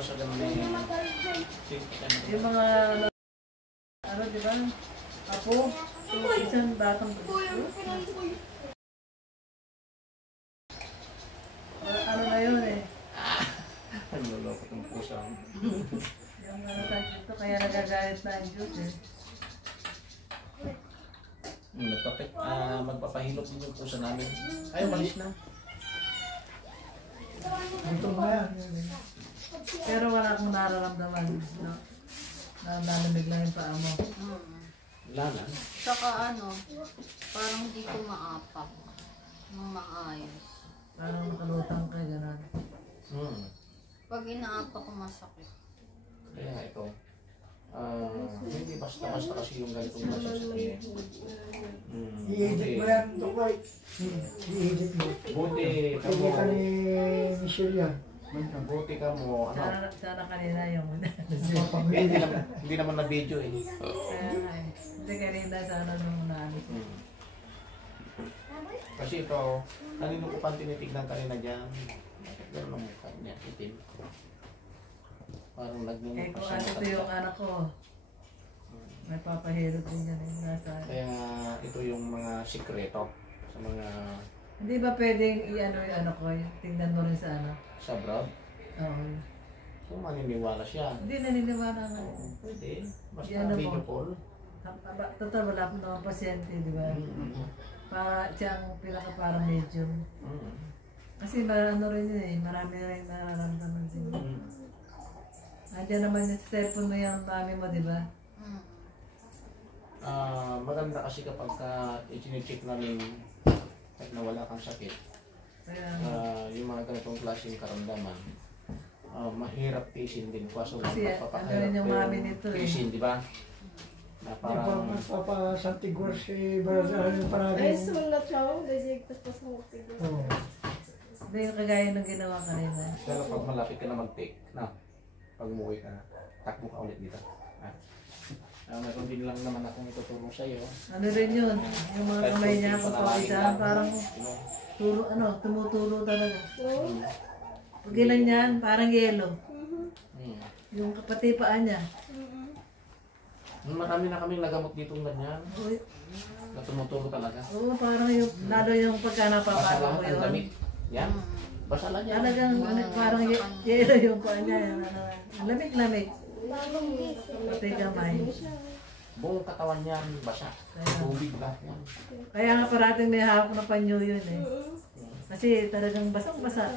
sa ganun eh. Yung mga, ano diba? Ako, isang batang gusto. Ano na yun eh. Ang lulokot ng pusa. Yung ano tayo dito, kaya nagagalit na ang Diyos eh. Magpapahilot din yung pusa namin. Ay, malis na. Ito nga yan. Pero wala akong nararamdaman. No? Nalamig lang yung paa mo. Wala na. Saka ano, parang hindi ko maapak ng maayos. Parang nakalutang ka, gano'n. Pag inaapak ko masakit. Kaya ito. Hindi basta-basta kasi yung ganitong masasakit. I-edit mo yan, Tukoy. I-edit mo. Buti ka Pwede mo. ka ni Michelle yan. Buti ka mo. Ano? Sana kanina yung Hindi naman na video eh. kaya nga eh. Hindi kanina sana nung naalis. Kasi ito, kanino ko pang tinitignan kanina dyan. Bakit gano'n ang mukha niya? Itim. Parang Eh nagmumukha kung siya. ano ito yung anak ko, may papahirot din yan eh. Nasa... Kaya ito yung mga sikreto sa mga Hindi ba pwedeng i-ano yung ano ko? Tingnan mo rin sa ano? sa abroad. Oo. Kung maniniwala siya. Hindi naniniwala nga. Pwede. Basta Yan na po. video call. Total wala po naman pasyente, di ba? Para siya ang pinaka parang medium. Kasi ano rin yun eh, marami rin nararamdaman din. Andiyan naman yung cellphone mo yung mami mo, di ba? Maganda kasi kapag i-check namin kahit na wala kang sakit, Kaya, yung mga ganitong klaseng karamdaman, mahirap tiisin din. Kaso kasi ano rin yung mami nito eh. tiisin, di ba? Na Parang parang magpapasantigor si Barazal yung parang... Ay, sulat siya ako. Dahil pas mo tigil. Oo. Hindi yung kagaya ng ginawa kanina. pero pag malapit ka na mag-take, pag umuwi ka na, takbo ka ulit dito. Meron din lang naman akong ituturo sa iyo. Ano rin yun, yung mga kamay niya kung pakita, parang tumuturo talaga. Pag ilan yan, parang yelo. Yung kapatipaan niya. Marami na kaming nagamot dito ng ganyan. Na tumuturo talaga. Oo, parang yung, lalo yung pagka Basa napapalo lahat ko ang yun. damit. Yan. Basa lang yan. Talagang parang yelo yung paa niya. Lamig-lamig. Pati gamay. Buong katawan yan, basa. Tubig lahat yan. Kaya nga parating may hawak na panyo yun eh. Kasi talagang basang-basa.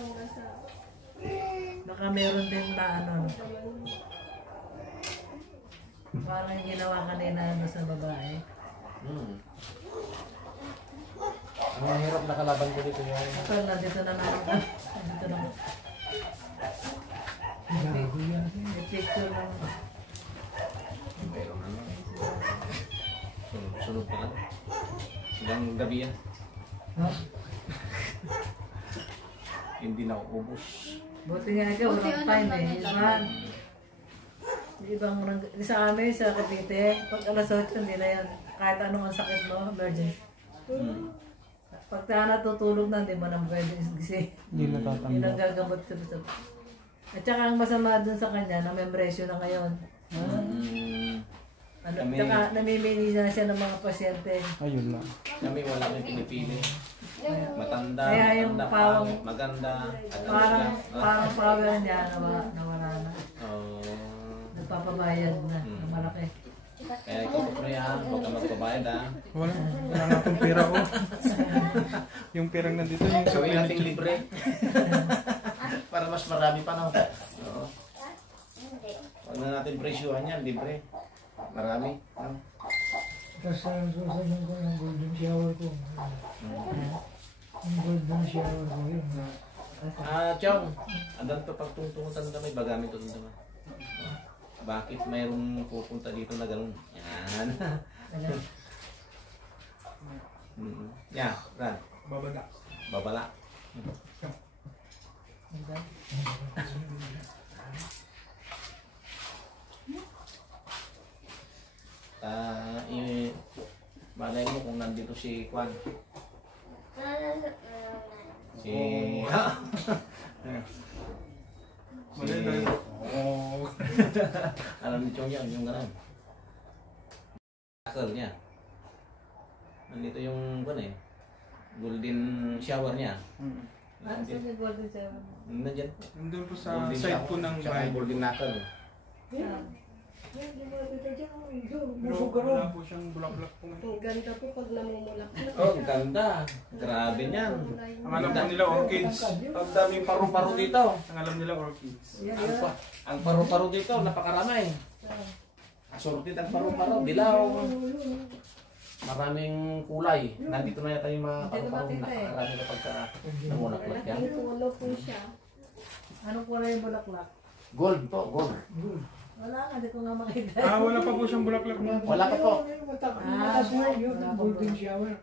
Baka meron din na ano. Parang yung ginawa kanina ano sa babae. Ang mahirap na kalaban ko dito yan. Kapag nandito na naman. Nandito na. Gago yan. May picture lang. Mayroon naman. Sunod pa lang. Hanggang gabi yan. Hindi na ubos. Buti nga ikaw, walang time eh. Ibang sa amin, sa Cavite, pag alas 8, hindi na yan. Kahit anong ang sakit mo, emergency. Pag natutulog na, hindi mo nang pwede gising. Hindi natatanggap. Yun ang gagamot sa buto. At saka ang masama dun sa kanya, namembresyo na ngayon. Tsaka namimili na siya ng mga pasyente. Ayun lang. Kami wala kang pinipili. Matanda, Kaya yung matanda, pawang- pangit, maganda. Parang power niya, nawala na. Nagpapabayad na, ng malaki. Kaya ikaw po yan, huwag ka magpabayad ha. Wala nga itong pera ko. Yung perang nandito, yung sa Gawin natin libre. Para mas marami pa no. Oo. Huwag na natin presyuhan yan, libre. Marami. No? Tapos susunod ko yung golden shower ko. Yung golden shower ko yun. Chong, andan to pagtungtungan na may bagamit to naman. Bakit mayroong pupunta dito na gano'n? Yan. Yan, Ran. babala. Babala. Malay mo kung nandito si Kwan. Si... Malay na. Alam ni Chong yan, yung gano'n. Knuckle niya. Nandito yung golden shower niya. Saan yung golden shower? Nandiyan. Nandun po sa Golden side shower, po ng tsaka bahay. yung golden knuckle. Yan, di ba kita dyan? Pero Busog ka ron. wala po siyang bulak-bulak po. Ang ganda po pag namumulak na. Oh, ang ganda. Grabe niyan. Ang alam po nila orchids. Ang daming paru-paro dito. Ang alam nila orchids. Ang paru-paro dito, napakaramay. Assorted ang paru-paro, dilaw. Maraming kulay. Nandito na yata yung mga paru-paro. Napakarami na pagka namulak-lak yan. Malaking puno po siya. Anong kulay yung bulaklak? Gold to, gold. Wala nga, di ko nga makita. Wala pa po siyang bulaklak na. Wala pa po. Mataas na yun, ang golden shower.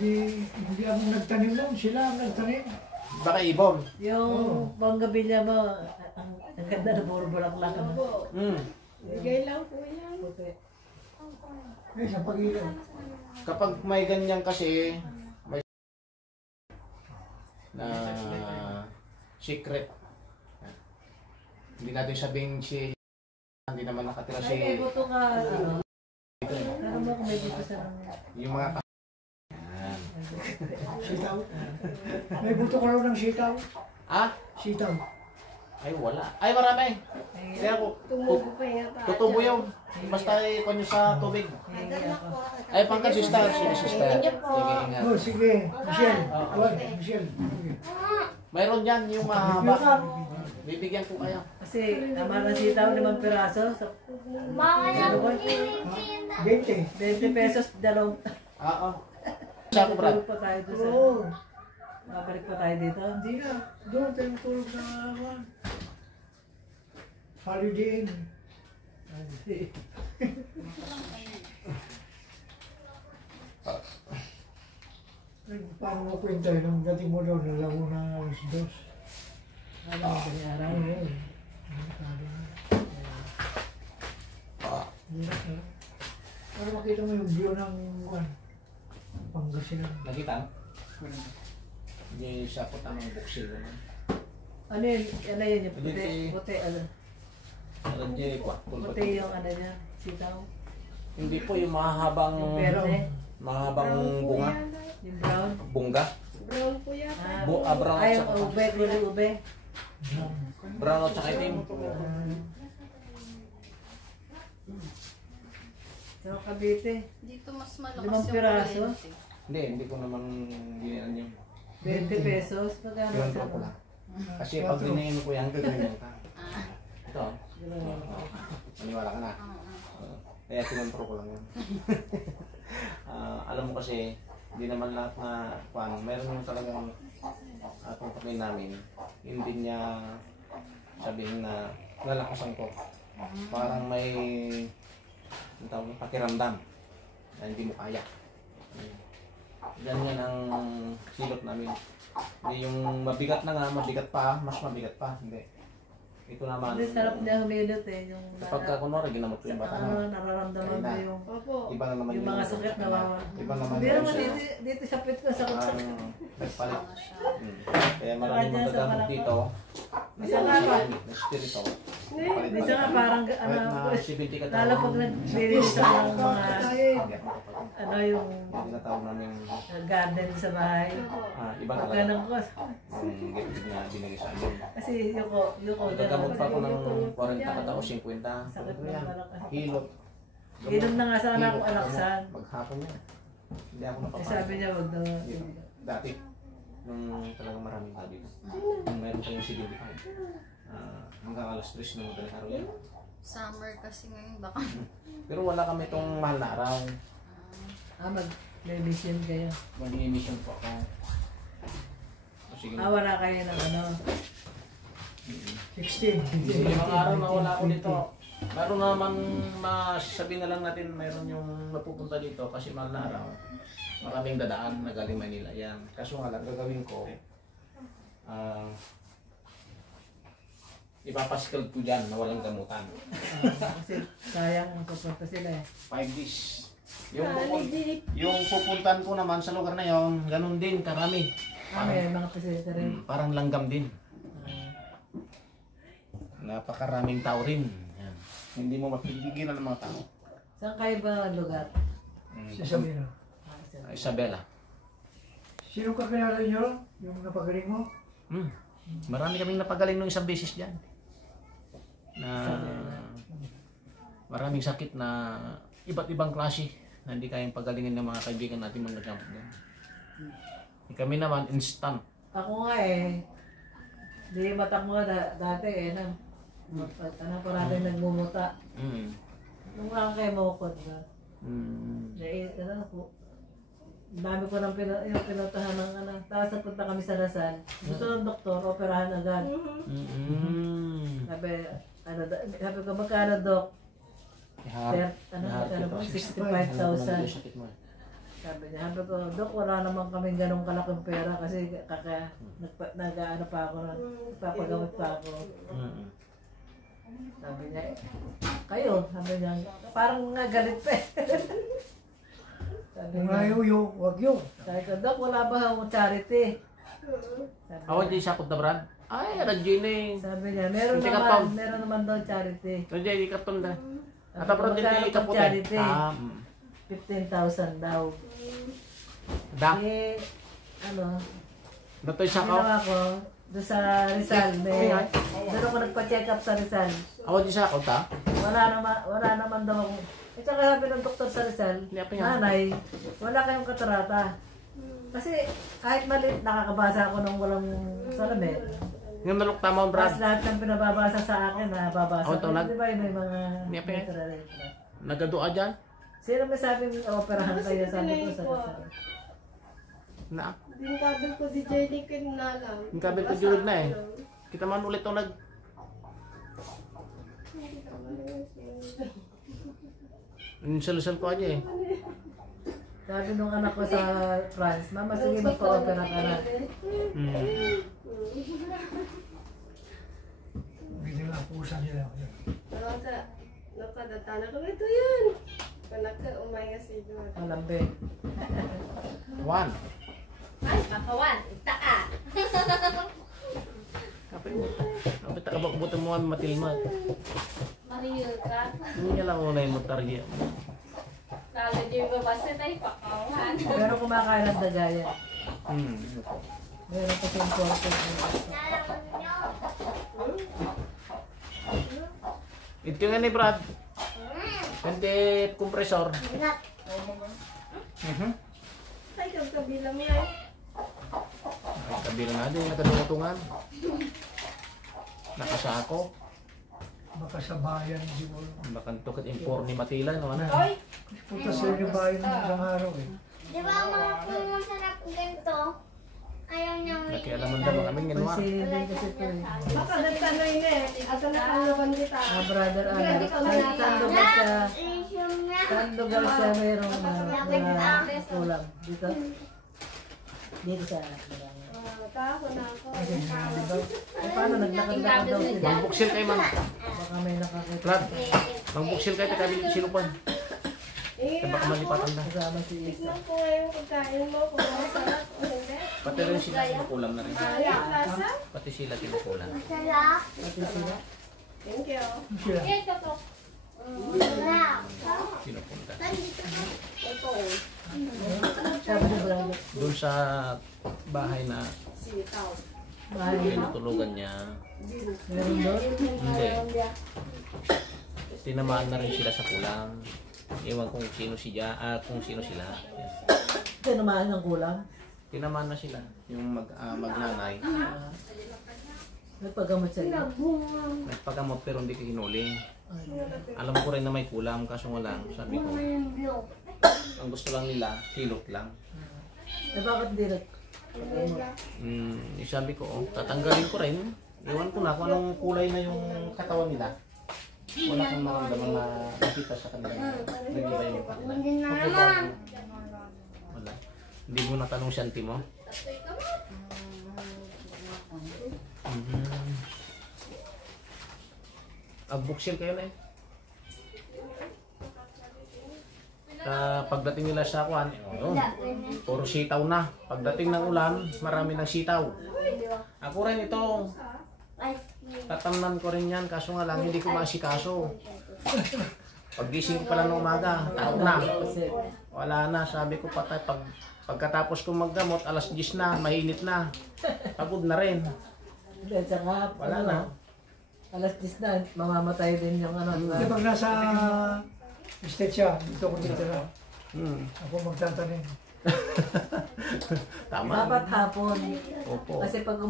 Hindi ako nagtanim lang, sila ang nagtanim. Baka ibon. Yung bonggabilya mo, ang ganda na puro bulaklak. Opo. Bigay lang po yan. Puti. Eh, sa pag-ilaw. Kapag may ganyan kasi, may na secret. Hindi natin sabing hindi naman nakatira Ay, may buto ka. Ano mo kung may buto sa yung mga Yan. Sitaw. May buto ka raw ng sitaw. Ah? Sitaw. Ay wala. Ay marami. Kaya ako, Tumubo pa yata. tutubo yung basta kanya sa tubig. Ay pangkat sister. Sige sister. Sige ingat. Oh, sige. Michelle. Juan, Michelle. Sige. Mayroon dyan yung mahaba. Bibigyan ko kayo. Kasi tama na sitaw, 5 piraso. So, ano ba? 20. 20 pesos, dalawang. Oo. Siya ko brad. Tulog pa tayo doon sa... Oo. Babalik pa tayo dito. Hindi na. Doon tayo tulog sa Juan. Holiday Inn. Paano mo kwenta yun? Ang dating mo daw na Laguna alas 2. Ano ang kanyang araw? Oo. Para makita mo yung view ng Juan. Pangasinan. Nakita? Hindi siya po tamang buksil naman. Ano yun? Ano yun? Yung puti? Hindi. Puti, ano? Alam niya kwa. Puti yung ano niya? Sitaw? Hindi po yung mahahabang Yung verde? mahabang bunga. Yung brown? Bunga. Brown po yata. Brown Ay, at yung saka ube, guli ube. brown at saka itim. So, Cavite. Dito mas malakas 5 yung piraso? kuryente. Hindi ko naman ginian yung 20 pesos. Magkano yun sa ko lang. Kasi pag dinayin ko yan, gagawin ka. Ito. Maniwala ka na. Kaya kinontrol ko lang yun. Alam mo kasi, hindi naman lahat na meron yung talagang atong kapin namin, hindi niya sabihin na lalakasan ko. Parang may pakiramdam na hindi mo kaya. Ganyan ang silot namin. Hindi yung mabigat na nga, mabigat pa, mas mabigat pa. Hindi. Ito naman. Hindi, sarap niya humilot eh. Yung Kapag kunwari, ginamot ko yung bata na. nararamdaman mo yung... Opo. Iba na naman Yung mga sakit na nawawala. Iba naman Hindi yung naman siya. dito sa pit ko, sakit sa Nagpalit. Ano siya? Kaya maraming Kaya dyan sa magagamot Malacca. dito. Minsan nga pa. Na spirito. Minsan nga parang Kahit ano, na 70 ka lalo pag naglilinis ako ng mga ano yung Yung tinatawag namin garden sa bahay. iba Pag talaga. ganun ko. Ang gift na binigay sa amin. Kasi yuko Gagamot pa ako ng ganun. 40 kada o 50. Sakit Ano ng yan? malakas. Hilot. Inom na nga sana ako Hilot. alaksan. Maghapon yan. Hindi ako Eh napapayag. sabi niya wag daw. Dati, nung talagang maraming tabi ko. Nung meron pa yung CDB ko. Hanggang alas 3 ng madaling araw yan. Summer kasi ngayon baka. Pero wala kami itong mahal na araw. May mission kayo. Mag-emission po ako. O sige. Wala kayo ng ano. 16. Sige, mga araw na wala ako dito. Meron naman masasabi na lang natin mayroon yung napupunta dito kasi mahal na araw. Maraming dadaan na galing Manila. Yan. Kaso nga lang gagawin ko. Ipapaskal ko dyan na walang gamutan. Kasi sayang pupunta sila eh. 5 days. Yung pupuntan ko naman sa lugar na yon, ganun din, karami. May mga pasilita rin. Parang langgam din. Napakaraming tao rin. Yan. Hindi mo mapigilan ng mga tao. Saan kayo ba lugar? Si Samira. Isabela. Sino kakilala niyo? Yung napagaling mo? Marami kaming napagaling nung isang beses dyan. Na maraming sakit na iba't ibang klase na hindi kayang pagalingin ng mga kaibigan natin mga nagkamot doon. Kami naman, instant. Ako nga eh. Di matak mo dati eh. Parati nagmumuta. Nung lang kayo mukod ba? Ano po. Ang dami ko nang yung pinuntahan ng ano. Tapos napunta kami sa Lasal. Gusto ng doktor, operahan agad. Sabi ko, magkano dok? Magkano po? 65,000. Sabi niya, sabi ko, dok, wala naman kaming ganong kalaking pera kasi nag-ano pa ako, nagpapagamot pa ako. Sabi niya, kayo, sabi niya, parang nga galit pa eh. Sabi Kung niya, ayaw yun, huwag yun. sabi ko, dok, wala ba akong charity? Sabi Ako hindi siya kut na brad. Ay, radyo na eh. Sabi niya, meron naman daw charity. Radyo, hindi ka tunda. At Sabi ko, abroad din magkano hindi ka pang puti. charity? 15,000 daw. Da. Eh, ano, Datoy siya ko. ginawa ko, doon sa Rizal, doon ako nagpa-check up sa Rizal. Ako di siya ko ta. Wala naman daw ako. At saka sabi ng doktor sa Rizal, nanay, wala kayong katarata. Kasi kahit maliit, nakakabasa ako ng walang salamin. Yung nalukta mo, brad. Tapos lahat ng pinababasa sa akin, nababasa Ako ko. tulad. Di ba yung may mga... Niya pa yan. literary. Nagadua dyan. Sino may sabing operahan kayo? Sabi ko sa Rizal. Na. Yung kabel ko di Jenny na lang. Yung kabel ko julog na eh. Kita man ulit itong Yung solusyon ko aja eh. Sabi nung anak ko sa France, Mama, sige magpa-opera ka na. Hindi na pusan nila. Nakadatana ko ito yun. Panaka umaya si John. Malambe. One. Ay, pakawan. Taa. Kapit takabak-buto mo kami matilma. Maril ka. Hindi niya lang una yung motarya. Lalo di ba basta tayo pakawan. Pero kumakain ng dagaya. Hmm. Meron kasi important. Ito nga ni Brad. Kante kompresor. Ay, kabila mo yan. Ay, kabila na din, nakadungutungan. Nakasako. Baka sa bayan siguro. Bakan tukit impor ni Matila, no? Ano? Punta sa yung bayan ng isang araw eh. Di ba mga kung masarap ganito, ayaw niya may Nakialaman daw kami ginawa. Pansinin din kasi ito eh. Baka nagtanay na eh. Asa na kalaban kita. Brother Alan, sandogal siya. resume niya. Sandogal siya mayroong ulam. Dito? Dito sa Tako na ako. Eh paano naglakad-lakad daw sila? Mangbuksil kayo man. Baka may nakakita. Brad, mangbuksil kayo, takabi sinupan. Eh, Baka malipatan na. Kasama si Isa. tignan ko ngayon pagkain mo kung masarap o hindi. Pati rin sila sinukulam na rin. Ay, ang lasa. Pati sila sinukulam. Masarap. Pati sila. Thank you. Sila. Masarap. Sinupunta. Ito oh. Sabi ni brother. Doon sa bahay na Sitaw. Bahay. tinutulugan niya, Meron doon? hindi. Tinamaan na rin sila sa kulang. Iwan kung sino siya, kung sino sila. Tinamaan ng kulang. Tinamaan na sila, yung magnanay. Nagpagamot siya. Nagpagamot pero hindi ko hinuling. Alam ko rin na may kulam, kaso nga lang, sabi ko, ang gusto lang nila, hilot lang. Eh bakit di nag... Sabi ko, tatanggalin ko rin. Iwan ko na kung anong kulay na yung katawan nila. Wala kang maramdaman na nakita sa kanila na nag-iba yung mukha nila. Hindi na Okay naman. ba? Wala. Hindi mo natanong siya mo? Agbuksil kayo na eh. Pagdating nila sa kuan, puro sitaw na. Pagdating ng ulan, marami ng sitaw. Ako rin ito. tinatamnan ko rin yan, kaso nga lang, hindi ko masikaso. Paggising ko pa lang ng umaga, tao na. Wala na, sabi ko patay. Pagkatapos ko maggamot, alas 10 na, mainit na. Pagod na rin. Hindi, tsaka, Wala na. Alas 10 na, mamamatay din yung ano. Kasi pag nasa state siya, dito ko dito na. Hmm. Ako magtatanim. Tama. Dapat hapon. Opo. Kasi pag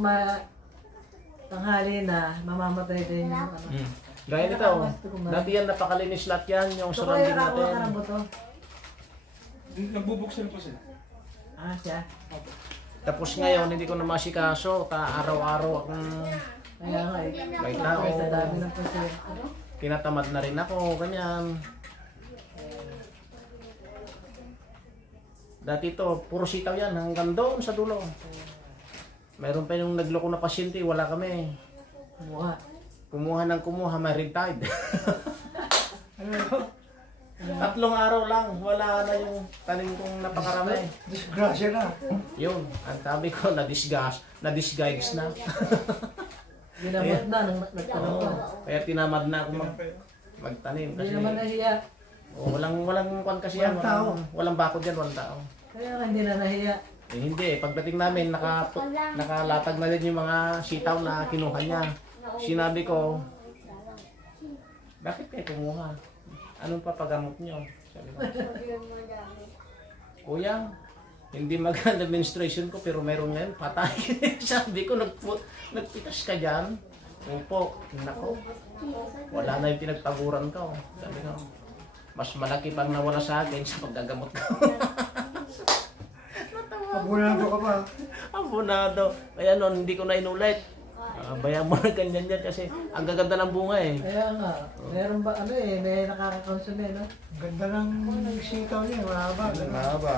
tanghali na, mamamatay din yung ano. Hmm. Gaya nito, dati yan napakalinis lahat yan, yung So, surrounding kaya ako natin. ka ng buto. Nagbubuksan po sila. Ah, siya. Tapos ngayon, hindi ko na masikaso, araw-araw akong Kaya nga eh. may tao. Sa dami ng pasyente. Tinatamad na rin ako, ganyan. Dati to, puro sitaw yan, hanggang doon sa dulo. Mayroon pa yung nagloko na pasyente, wala kami. Kumuha. Kumuha ng kumuha, may red tide. Ano ito? 3 araw lang, wala na yung tanim kong napakarami. Disgrasya na. Yun, ang sabi ko, na-disguise na. Ginamot na nung nagtanong Oo, ka. kaya tinamad na ako magtanim. Hindi Kasi naman nahiya. walang kwan kasi yan, Walang tao. walang bakod yan, walang tao. Kaya nga hindi na nahiya. Eh, hindi, pagdating namin, nakalatag na din yung mga sitaw na kinuha niya. Sinabi ko, bakit kayo kumuha? Anong papagamot niyo? Sabi ko, kuya, hindi maganda menstruation ko pero meron ngayon, patay. Sabi ko, nagpitas ka dyan. Opo, nako, wala na yung pinagpaguran ko. Sabi ko, mas malaki pang nawala sa akin sa paggagamot ko. Abunado ka pa. Abunado. Kaya noon, hindi ko na inulit. Bayan mo na ganyan yan kasi ang gaganda ng bunga eh. Kaya nga. Meron ba ano eh, may nakakakonsume no? Ganda ng sitaw niya, mahaba. Mahaba.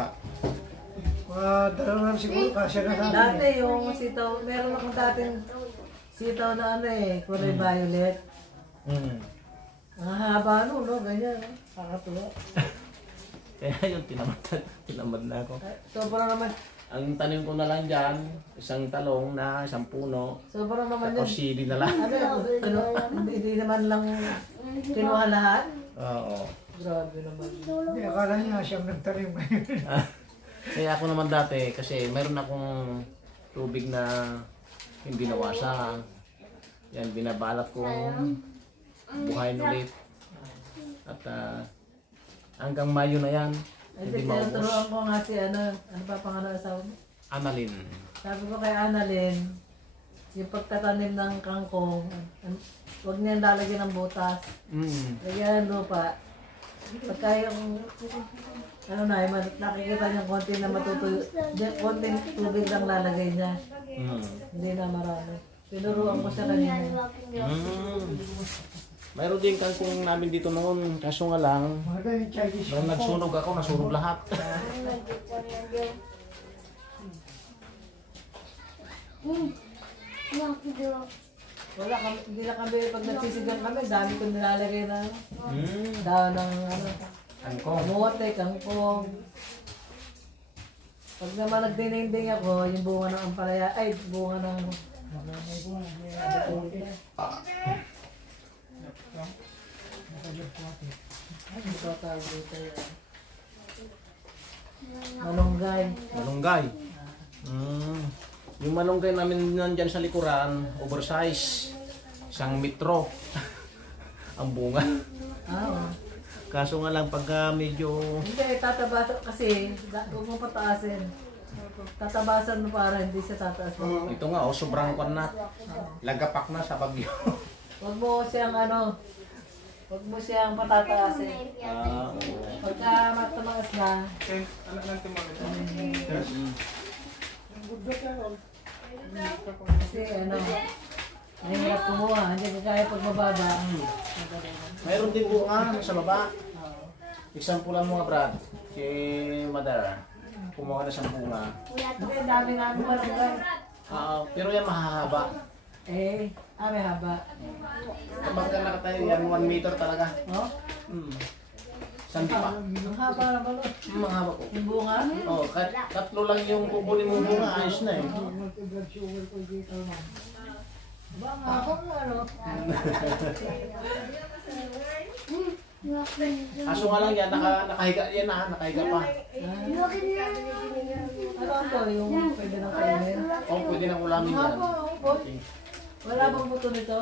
Mga dalawa lang siguro, kasya na sa akin. Dati yung sitaw, meron akong dating sitaw na ano eh, kulay violet. Mm. Ang haba no, ganyan no? Kakatuwa. Kaya yun, tinamad na ako. Sobrang naman, Ang tanim ko na lang dyan, isang talong na isang puno. sobrang naman Tapos yun. sili na lang. Hindi naman lang kinuha lahat. Oo. Grabe naman. Hindi, akala niya siyang nagtanim ngayon. Kaya ako naman dati, kasi mayroon akong tubig na hindi nawasa. Yan, binabalak kong buhayin ulit. At hanggang Mayo na yan, hindi Tinuturuan maubos. ko nga si ano ba pangalan asawa mo? Annalyn. Sabi ko kay Annalyn, yung pagtatanim ng kangkong, huwag niyang lalagyan ng butas. Lagyan ng lupa. Pagka yung, ano na, nakikita niyang konti na matutuyo, konting tubig lang lalagay niya. Hindi na marami. Tinuruan ko siya kanina. Mayroon din kangkong namin dito noon, kaso nga lang, Mga yung Chinese. nung nagsunog ako, nasunog lahat. Wala kami, hindi na kami, pag nagsisigang kami, dami ko nilalagay na Mm. daon ng ano, Kangkong. kamote, kangkong. Pag naman nagdininding ako, yung bunga ng ampalaya, ay bunga ng malunggay. Malunggay. Yung malunggay namin nandyan sa likuran, oversize. Isang metro. Ang bunga. Oo. Kaso nga lang pagka medyo... Hindi, tatabasan kasi, huwag mo pataasin. Tatabasan mo para hindi siya tataas. Ito nga, oh, sobrang kwan na. Lagapak na sa bagyo. Huwag mo siyang ano, huwag mo siyang patataasin. Oo. Pagka matamaas na, Anak lang tumawag. kasi ano, mahirap kumuha, hindi ka kaya pag mababa. Mayroon din bunga sa baba. Example mo nga, Brad. Si Mother. Kumuha na sa bunga. Hindi, dami namin malunggay. Pero yan mahahaba. Eh, may haba. Kapag ka nakatayo yan, 1 meter talaga. Oh? Sandi pa. Ang haba naman oh. Mahaba po. Yung bunga. Oh, tatlo lang yung kukunin mong bunga, ayos na eh. Ako nga, ano? Kaso nga lang yan, nakahiga yan ha, nakahiga pa. Ano to, yung pwede nang kainin? O, pwede nang ulamin yan. Wala bang buto nito?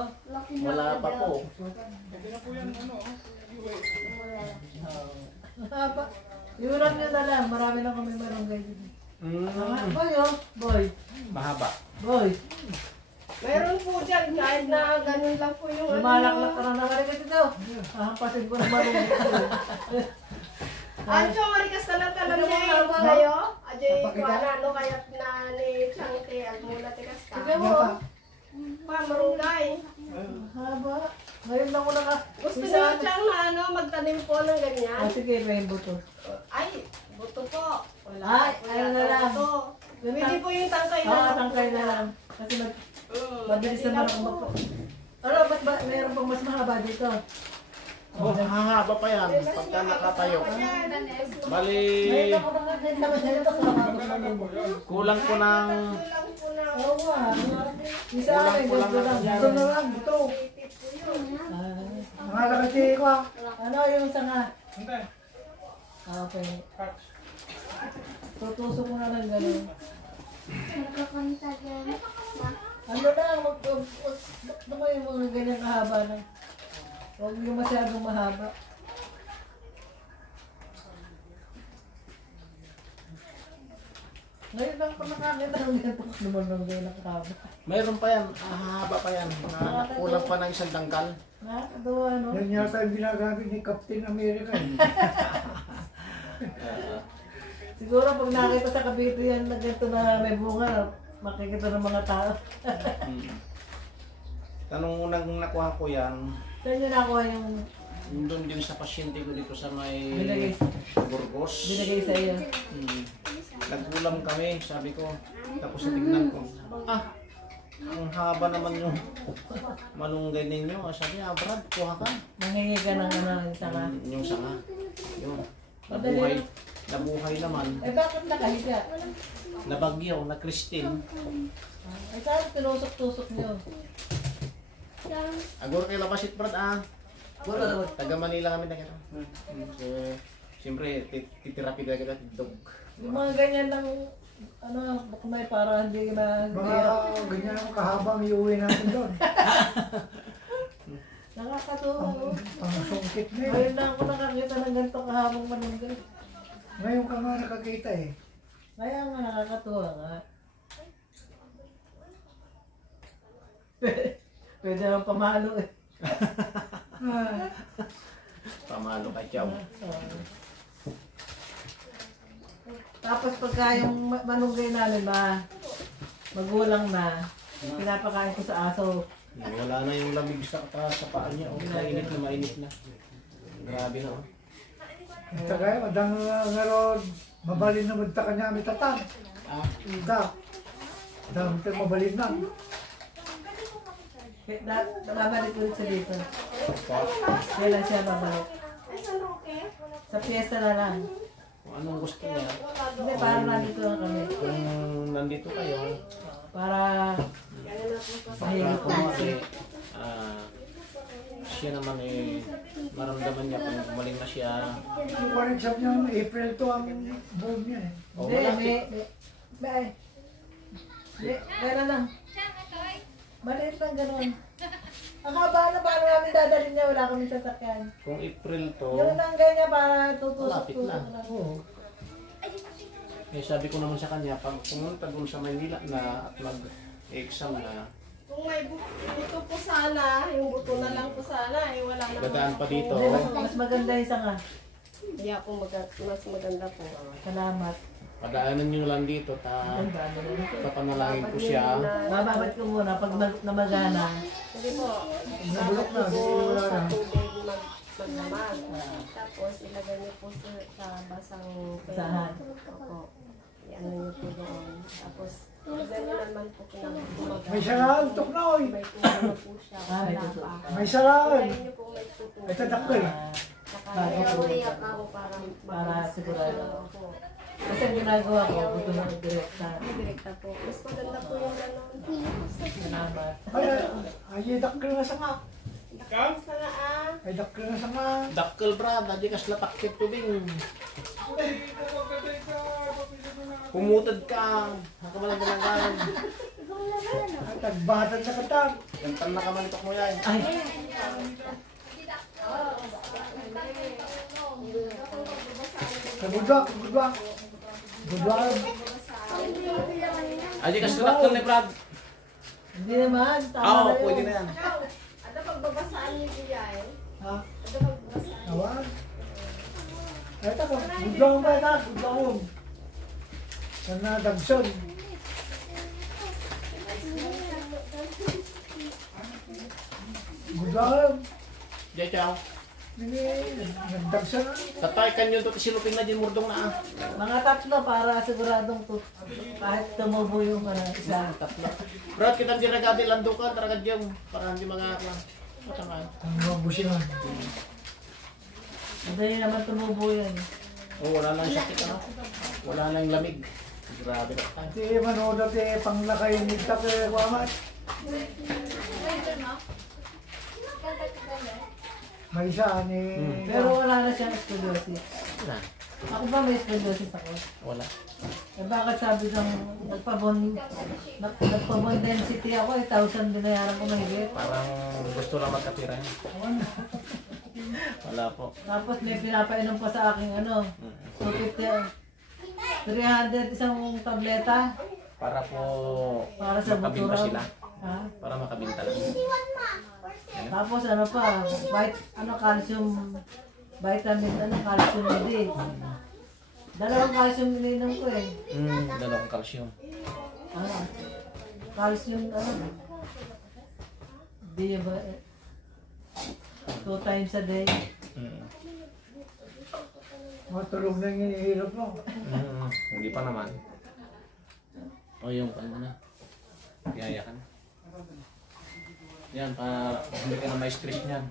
Wala pa po. Haba. Iuram nyo na lang, marami na kami marunggay dito. Mm, Boy, oh, boy, mahaba. boy. Meron po dyan, kahit na ganun lang po yung Lumalaklak ka na naman ito daw. Hampasin ko na marunggay. Ancho, marikas talang-talang niya yung kayo. Ajay, ano kaya na ni Changte, Almula, tikas ka. Sige mo, Pa, marunggay. haba. Ngayon lang ko naka... Gusto niyo siyang ano, magtanim po ng ganyan? Sige, rainbow to. Ay, buto po. Wala, Ay, wala ayun na daw lang. buto. Pwede po yung tangkay na. Oo, tangkay na lang. Kasi mabilis naman ako mag... Ano, ba't ba mayroon pang mas mahaba dito? Oh, hahaba pa yan, pagka nakatayo. Bali, Ngayon ako naka-naman dito kung nakabot na lang. kulang po ng... Oo nga. Isa akin, ganito lang. Ito na lang, ito. Nangalakati ko ah. Ano yung sanga? Okay. Tutusok mo na lang gano'n. Ano lang, huwag naman yung mga ganyan kahaba na. Huwag yung masyadong mahaba. Ngayon lang ako nakakita ng ganito naman ng ganyan kahaba. Mayroon pa yan, hahaba pa yan. Kulang pa ng isang tangkal. Nakakatawa, no? Yan yata yung ginagamit ni Captain America eh. Siguro pag nakita sa Cavite yan na ganito na may bunga, makikita ng mga tao. Tanong unang nakuha ko yan, Saan nyo nakuha yung yung doon din sa pasyente ko dito sa may Binagay. Burgos. binagay sa iyo? Nagkulam kami, sabi ko. Tapos tignan ko, ang haba naman yung malunggay ninyo. Sabi niya, Brad, kuha ka. Manghingi ka ng ano, yung sanga. Yung sanga. Yung nabuhay. Nabuhay naman. Eh bakit nakahiga? Nabagyo, na Christine. Eh saan tinusok-tusok nyo? Agor kayo labasit, Brad, Wala. Taga Manila kami na kita. So, siyempre, titirapi ka kita, dog. Yung mga ganyan lang, ano, baka may para hindi na... Baka ganyan ang kahabang iuwi natin doon. Nakakatuwa, no? Pangsungkit na eh. Ngayon lang ako nakakita ng ganito kahabang manunggay. Ngayon ka nga nakakita eh. Kaya nga nakakatuwa nga. Pwede naman pamalo eh. Pamalo ka, Chow. Tapos pagka yung manunggay namin magulang na, pinapakain ko sa aso. Wala na yung lamig sa paa niya. Mainit na, mainit na. Grabe na. Ito kaya, madang nga ron, mabalin na magta kanya kami tatang. Da. Dami tayo mabalin na. Babalik ulit siya dito. Kailan siya babalik? Sa piyesta na lang. Kung anong gusto niya. Hindi, para nandito lang kami. Kung nandito kayo, Para mahigit kung na. kasi siya naman maramdaman niya kung gumaling na siya. Yung correction niyang April 2 ang buong niya eh. O Hindi, malapit. kailan lang. Maliit lang gano'n. Ang haba na paano namin dadalhin niya, wala kami sasakyan. Kung April to, Yung nanggay niya para Malapit tutusok-tusok na. lang. sabi ko naman sa kanya, pag pumunta dun sa Maynila na at mag-exam na, Kung may buto po sana, yung buto na lang po sana, wala na. dadaan pa dito. Hindi, mas maganda yung sanga. Kaya po mas maganda po. Salamat. Padaanan nyo lang dito, papanalangin ko siya. Bababad ko muna pag namagana. Sige po, Nabulok na, po hindi wala sa na. tubig magdamag. Tapos ilagay niyo po sa basang Basahan. Opo. Ano niyo po doon. Tapos, gano'n naman po pinag-umaga. May saraan, tok na oy. May tubo na po siya. May Wala tubo. pa. May saraan. Kaya niyo po may tutubo. Ito dakol. Nakakaya ko ako para Para sigurado. Opo. Kasi ang ginagawa ko, gusto mo direkta. Direkta po. Mas maganda po yung gano'n. Salamat. Ay, dakkel na sa nga. Sa nga Ay, dakkel na sa nga. Dakkel brad, adi kas latakit tubing. Pumutad ka. Nakamalang-malang. Ay, tagbatad na katang. Gantan na kamalitok mo yan. Ay, Gudwak. Gudwak. Adi kas dakkel ni brad. hindi naman. Tama Oo, na yun. pwede na yan. Ada pagbabasaan niyo diya eh. Ha? Ada pagbabasaan. Awan. Ay, tako. Gudwak ba na? Gudwak mo. Sana dagson. Gudwak. Diyan chow. Nagdagson na. Tatay kanyo to silupin na din murdong na. Mga tatlo para siguradong kahit tumubo yung isa. Tatlo. Brad, kita din nagadi landukan, taragad yung para hindi mga matamaan. Ang mga busingan. Madali naman tumubo yan. Oh, wala nang sakit ano. Wala nang lamig. Grabe ka tayo. Di manood at panglakay ni Take Wamat. May isa ni... Pero wala na siyang scoliosis. Wala. Ako ba may scoliosis ako? Wala. Eh bakit sabi ng nagpabon density ako, 1,000 binayaran ko mahigit. Parang gusto lang magkatira yun. Wala po. Tapos may pinapainom pa sa akin ano, 250, 300 isang tableta Para po para sa makabinta butura. sila. Ha? Para makabinta lang. Tapos ano pa, calcium, vitamin, calcium D. Dalawang calcium ininom ko eh. Dalawang calcium. Calcium, di ba? 2 times a day. Matulog na yung hinihirap mo. Hindi pa naman. O yung ano na. Yaya ka na. Yan, para hindi ka na may stress niyan.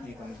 Hindi ka na.